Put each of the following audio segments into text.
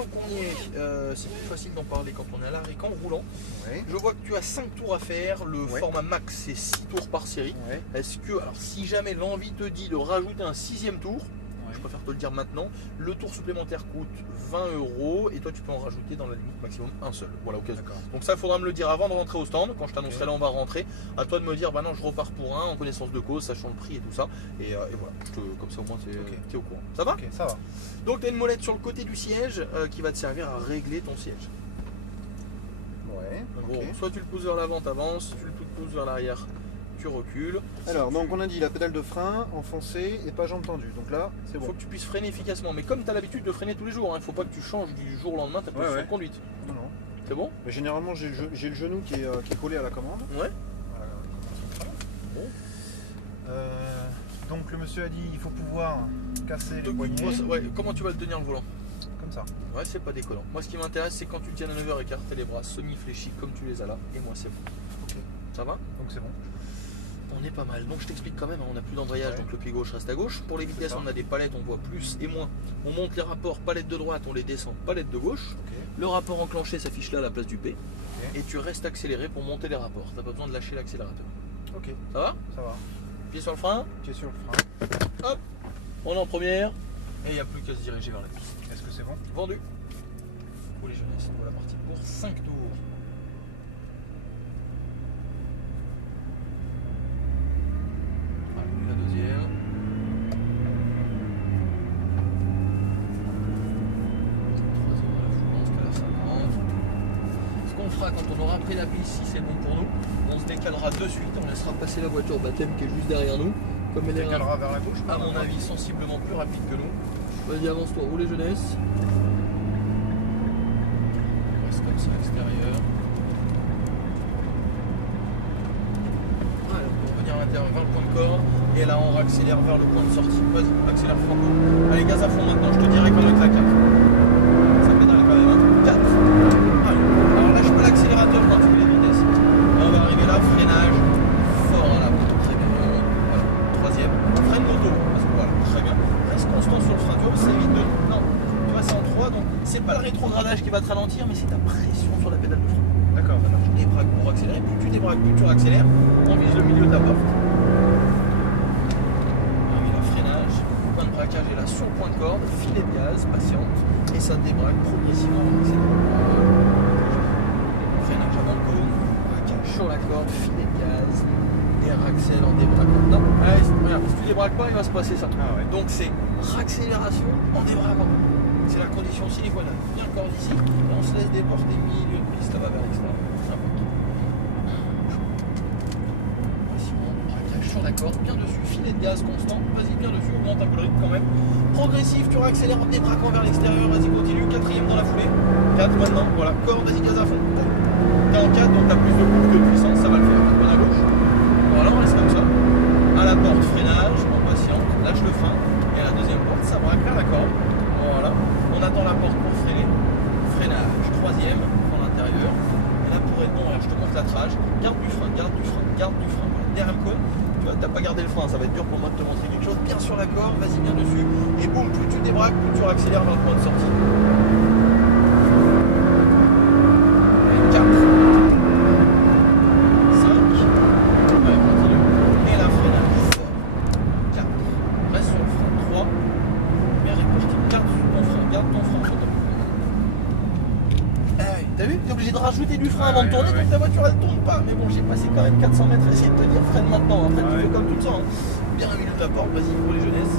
tant qu'on y est, c'est plus facile d'en parler quand on est à l'arrêt qu'en roulant. Ouais. Je vois que tu as 5 tours à faire, le Ouais. format max c'est 6 tours par série. Ouais. Est-ce que, alors si jamais l'envie te dit de rajouter un 6e tour, je préfère te le dire maintenant, le tour supplémentaire coûte 20 € et toi tu peux en rajouter dans la limite maximum un seul. Voilà, au cas où. D'accord. Donc ça, il faudra me le dire avant de rentrer au stand. Quand je t'annoncerai là, on va rentrer. À toi de me dire, bah non, je repars pour un en connaissance de cause, sachant le prix et tout ça. Et voilà, comme ça au moins t'es au courant. Ça va? Ok, ça va. Donc tu as une molette sur le côté du siège qui va te servir à régler ton siège. Ouais. En gros, Ok. soit tu le pousses vers l'avant, t'avances, tu le pousses vers l'arrière, tu recules. Alors, donc on a dit la pédale de frein enfoncée et pas jambe tendue. Donc là, c'est Il faut bon. que tu puisses freiner efficacement. Mais comme tu as l'habitude de freiner tous les jours, il ne faut pas que tu changes du jour au lendemain ta position Ouais. de conduite. Non, non. C'est bon? Mais généralement, j'ai le genou qui est collé à la commande. Ouais. Voilà. Bon. Donc le monsieur a dit il faut pouvoir casser les Donc, poignets. ouais, comment tu vas le tenir le volant? Comme ça. Ouais, c'est pas décollant. Moi, ce qui m'intéresse, c'est quand tu tiens à 9h, écarter les bras semi-fléchis comme tu les as là. Et moi, c'est bon. Ok. Ça va? Donc c'est bon. On est pas mal. Donc, je t'explique quand même, hein, on n'a plus d'embrayage, Ouais. donc le pied gauche reste à gauche. Pour les vitesses, on a des palettes, on voit plus et moins. On monte les rapports palette de droite, on les descend palette de gauche. Ok. Le rapport enclenché s'affiche là à la place du P. Ok. Et tu restes accéléré pour monter les rapports. T'as pas besoin de lâcher l'accélérateur. Ok. Ça va? Ça va. Pied sur le frein. Pied sur le frein. Hop. On est en première. Et il n'y a plus qu'à se diriger vers la piste. Est-ce que c'est bon? Vendu. Pour les jeunesses, on va partir pour 5 tours. Voilà, la deuxième. Troisième à la foule, on se cale à 50. Ce qu'on fera quand on aura pris la piste, si c'est bon pour nous, on se décalera de suite, on laissera passer la voiture baptême qui est juste derrière nous. Comme elle est Décalera vers la gauche. à mon avis sensiblement plus rapide que nous. Vas-y, avance-toi, roule les jeunesses. On reste comme ça à l'extérieur. Voilà, on va revenir à l'intérieur vers le point de corps. Et là, on accélère vers le point de sortie. Vas-y, accélère franco. Allez, gaz à fond maintenant, je te dirai comment être la 4. Ça pédale quand même, hein. 4. Allez. Alors lâche pas l'accélérateur quand tu fais les vitesses. Là, on va arriver là, freinage fort à la bout. Très bien. Voilà. Troisième, freine l'auto. Voilà, très bien. Reste constant sur le frein. Tu vois, ça évite de. Non, tu vois, c'est en 3, donc c'est pas le rétrogradage qui va te ralentir, mais c'est ta pression sur la pédale de frein. D'accord. Ça marche. Débraque pour accélérer. Plus tu débraques, plus tu accélères. On vise le milieu de la porte. On a mis le freinage. Point de braquage est là sur le point de corde. Filet de gaz, patiente. Et ça débraque progressivement en accélérant. Freinage avant le cône. Braquage sur la corde. Filet de gaz. Et raccèle en débraquant. Non, allez, regarde, si tu débraques pas, il va se passer ça. Ah ouais. Donc c'est accélération en débraquant. C'est la condition sine qua non. Bien le corps ici, et on se laisse déporter milieu de piste, ça va vers l'extérieur. N'importe. Pression, braquage sur la corde, bien dessus, filet de gaz constant, vas-y bien dessus, augmente un peu le rythme quand même. Progressif, tu réaccélères en débraquant vers l'extérieur, vas-y continue, 4ème dans la foulée. 4 maintenant, voilà, corde, vas-y gaz à fond. T'es en 4, donc t'as plus de couple que de puissance, ça va le faire, bonne à gauche. Voilà, on laisse comme ça. À la porte, freinage, en patiente, lâche le frein. Et à la deuxième porte, ça braque vers la corde. Voilà. On attend la porte pour freiner. Freinage, 3ème, prends l'intérieur. Et là, pour être bon, alors, je te montre l'attrage. Garde du frein, garde du frein, garde du frein. Voilà. Derrière le cône, tu vois, t'as pas gardé le frein, ça va être dur pour moi de te montrer quelque chose. Bien sur la corde, vas-y bien dessus. Et boum, plus tu débraques, plus tu accélères vers le point de sortie. 4. 5. Ouais, continue. Et la freinage fort. 4. Reste sur le frein. 3. Bien réparti. Garde ton frein. Garde ton frein. T'as vu? T'es obligé de rajouter du frein avant de tourner, donc ta voiture elle tourne pas. Mais bon, j'ai passé quand même 400 mètres à essayer de te dire freine maintenant. Après, tu fais comme tout le temps. Bien au milieu de la porte, vas-y pour les jeunesses.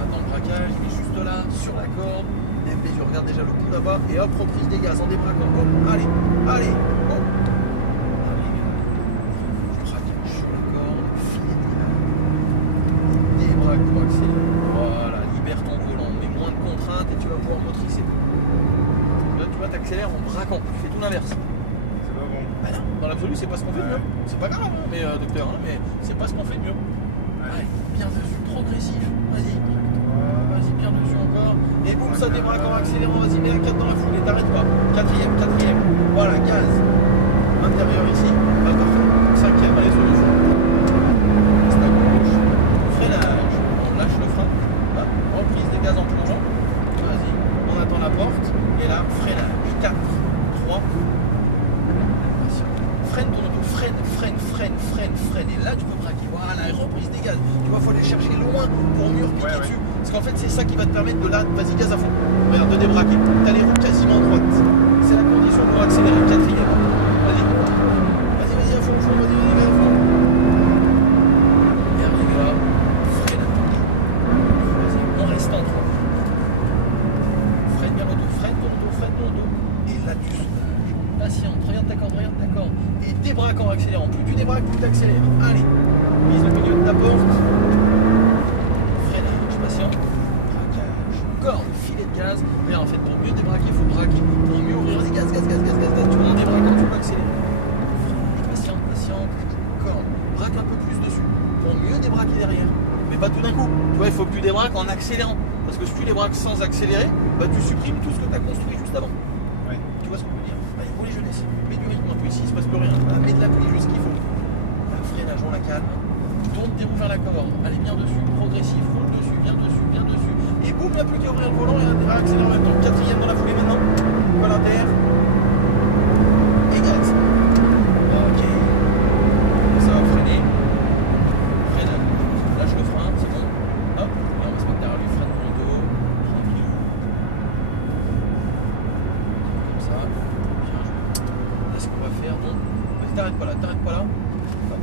Attends le braquage, il est juste là, sur la corde. Et puis je regarde déjà le coup là-bas. Et hop, reprise des gaz en débraquant. Hop, allez, allez, hop. Allez, braquage sur la corde, filet de gaz. Débraque pour accélérer. Voilà, libère ton volant, mets moins de contraintes et tu vas pouvoir motriser. Là, tu vois, t'accélères en braquant. Tu fais tout l'inverse. C'est pas bon. Bah non, dans l'absolu, c'est pas ce qu'on fait de mieux. C'est pas grave, hein, mais docteur, hein, mais c'est pas ce qu'on fait de mieux. Allez, bien dessus, progressif. Vas-y. Vas-y, bien dessus encore. Et boum, ça débraque en accélérant. Vas-y, mets la 4 dans la foulée, t'arrêtes pas. 4ème, 4ème. Voilà, gaz. Intérieur ici. Pas parfait. 5ème, allez, sur le dessus. Reste à gauche. Freinage. On lâche le frein. Hop, reprise des gaz en plongeant. Vas-y, on attend la porte. Et là, freinage. 4, 3. Freine ton auto, freine. Et là, tu peux braquer. Voilà, et reprise des gaz. Tu vois, il faut aller chercher loin pour mieux repiquer dessus. Parce qu'en fait, c'est ça qui va te permettre de là, vas-y, gaz à fond. Regarde, de débraquer. T'as les roues quasiment droites. C'est la condition pour accélérer. 4ème. Vas-y, à fond, vas-y, à fond. Et arrive là, freine à touche. Vas-y, on reste en 3. Freine bien l'auto, freine ton auto. Et là, tu soulages. Patiente, regarde ta corde. Et débraque en accélérant. Plus tu débraques, plus tu accélères. Allez, mise le milieu de ta porte. Freinage, patient. Braquage, corde, filet de gaz. Mais en fait, pour mieux débraquer, il faut braquer. Pour mieux ouvrir, vas-y, gaz. Tu vois, en débraquant, tu peux accélérer. Freinage, patiente, corde. Braque un peu plus dessus. Pour mieux débraquer derrière. Mais pas tout d'un coup. Tu vois, il faut que tu débraques en accélérant. Parce que si tu débraques sans accélérer, bah, tu supprimes tout ce que tu as construit juste avant. Ouais. Tu vois ce qu'on veut dire? Allez, pour les jeunesses, mets du rythme un peu ici, il se passe plus rien. Là, mets de l'appui juste ce qu'il faut. Là, freinage, on la calme. Tourne tes roues vers la corde. Allez, bien dessus, progressif, roule dessus, bien dessus. Et boum, il n'y a plus qu'à ouvrir le volant et à accélérer en même temps. 4ème dans la foulée maintenant. Colle inter. Et gaz. Ok. Ça va freiner. Freinage. Lâche le frein, c'est bon. Hop. Et on va se mettre derrière lui, freine dans le dos. Tranquille. Comme ça. Bien joué. Là, ce qu'on va faire, donc. Vas-y, t'arrêtes pas là. Hop.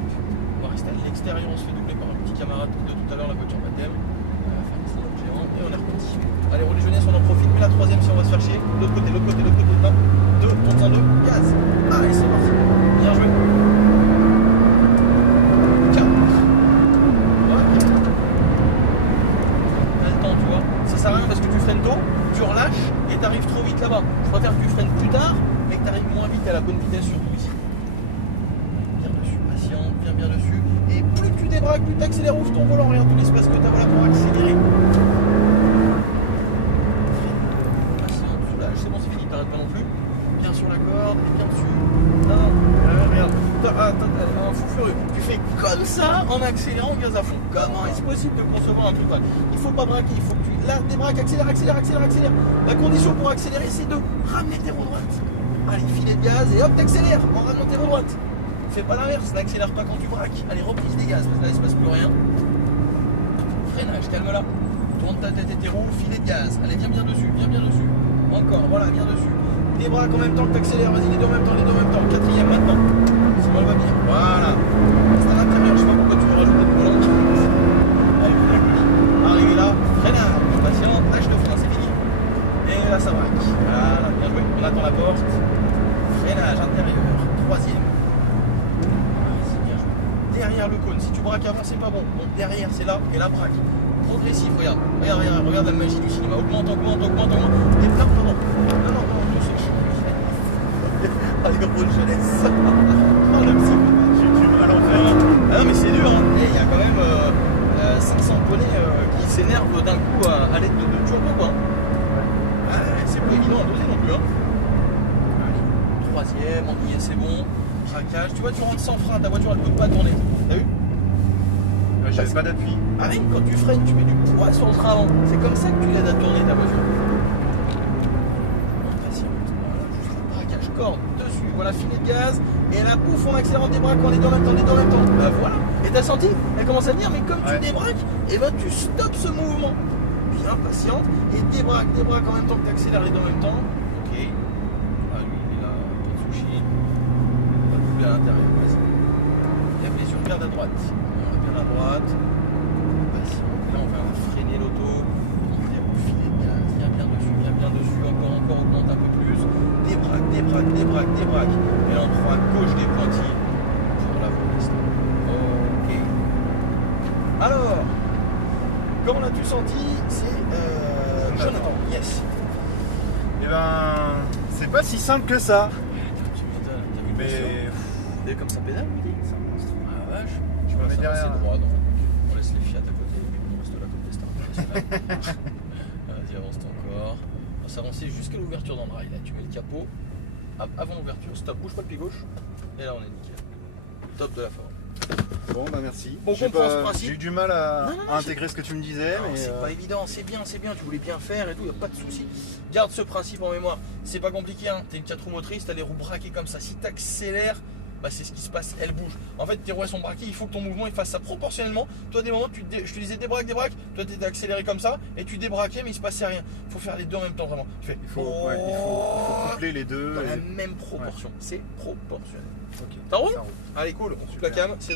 On va rester à l'extérieur, on se fait doubler par un petit camarade de tout à l'heure, la voiture baptême. On va faire un petit géant et on est reparti. Allez, roule les jeunesses, on en profite. Mais la 3ème si on va se faire chier. L'autre côté. 1, 2, tourne en 2, gaz. Allez, c'est parti. Bien joué. 4. Ok. T'as le temps, tu vois. Ça sert à rien parce que tu freines tôt, tu relâches et t'arrives trop vite là-bas. Je préfère que tu freines plus tard mais que t'arrives moins vite à la bonne vitesse surtout ici. Bien dessus. Et plus tu débraques, plus tu accélères, ouvre ton volant, regarde tout l'espace que tu as voilà pour accélérer. Patient, soulage, c'est bon, c'est fini, t'arrêtes pas non plus. Bien sur la corde, et bien dessus. Non, regarde. Un fou furieux. Tu fais comme ça en accélérant gaz à fond. Comment est-ce possible de concevoir un truc pareil? Il faut pas braquer, il faut que tu là débraques, accélère. La condition pour accélérer, c'est de ramener tes roues droites. Allez, filet de gaz et hop, t'accélères en ramenant tes roues droites. Fais pas l'inverse, n'accélère pas quand tu braques. Allez, reprise des gaz, parce que là il se passe plus rien. Freinage, calme-la. Tourne ta tête et tes roues, filet de gaz. Allez, viens bien dessus. Encore, voilà, viens dessus. Débraque en même temps que t'accélères, vas-y, les deux en même temps. 4ème maintenant. C'est bon, elle va bien. Voilà. C'est à l'intérieur, je sais pas pourquoi tu veux rajouter de volant. Allez, arrivé là, freinage, patient, lâche le frein, c'est fini. Et là ça braque. Voilà, bien joué. On attend la porte. Freinage intérieur, 3ème. Derrière le cône, si tu braques avant c'est pas bon. Donc derrière c'est là et la braque. Progressif, regarde la magie du cinéma. Augmente. Et plein, non, tout seul. Allez, gros jeunesse. Oh le psy. À l'envers. Ah non mais c'est dur hein. Et il y a quand même 500 poneys qui s'énervent d'un coup à l'aide de turbo quoi. Ah, c'est pas évident à doser non plus hein. Allez, 3ème, on y est, c'est bon. Braquage, tu vois, tu rentres sans frein, ta voiture elle peut pas tourner. T'as vu? J'avais pas d'appui. Ah oui, quand tu freines, tu mets du poids sur le frein avant. C'est comme ça que tu l'aides à tourner ta voiture. Voilà, juste braquage, corde, dessus, voilà, filet de gaz. Et là, pouf, on accélère en débraquant, les deux en même temps. Voilà. Et t'as senti? Elle commence à venir, mais comme tu débraques, et ben tu stoppes ce mouvement. Bien patiente. Et débraque en même temps que tu accélères les deux en même temps. Ok. Ah, lui, il est là, pas de sushi. À l'intérieur, vas-y. Lève les yeux, regarde à droite. Voilà, bien à droite. Patient. Là, on va freiner l'auto. On déroule filet de gaz. Viens bien dessus. Encore, augmente un peu plus. Débraque. Et en 3, gauche des pointillés. Pour la volée. Ok. Alors, comment l'as-tu senti? C'est Jonathan. Yes. Eh ben, c'est pas si simple que ça. Tu m'étonnes, t'as vu le Mais. Et comme ça pédale, lui, c'est un monstre. Ah la vache. Je me mets derrière. Droit, donc on laisse les Fiat à côté, on reste là comme des stars. Vas-y, avance encore. On va s'avancer jusqu'à l'ouverture dans le rail. Là, tu mets le capot avant l'ouverture. Stop, bouge pas le pied gauche. Et là, on est nickel. Top de la forme. Bon, bah merci. On comprend ce principe. J'ai eu du mal à, Non, à intégrer ce que tu me disais. Non, Mais c'est pas évident, c'est bien, tu voulais bien faire et tout, y a pas de souci. Garde ce principe en mémoire, c'est pas compliqué, hein. T'es une 4 roues motrices, t'as les roues braquées comme ça. Si t'accélères, bah c'est ce qui se passe, elles bougent. En fait, tes roues elles sont braquées, il faut que ton mouvement il fasse ça proportionnellement. Toi, des moments, je te disais débraque, toi t'étais accéléré comme ça et tu débraquais, mais il se passait rien. Il faut faire les deux en même temps, vraiment. Tu fais, il faut coupler les deux. dans la même proportion, c'est proportionnel. Ok. Ça roule? Ça roule. Allez, cool, on coupe Super. la cam, c'est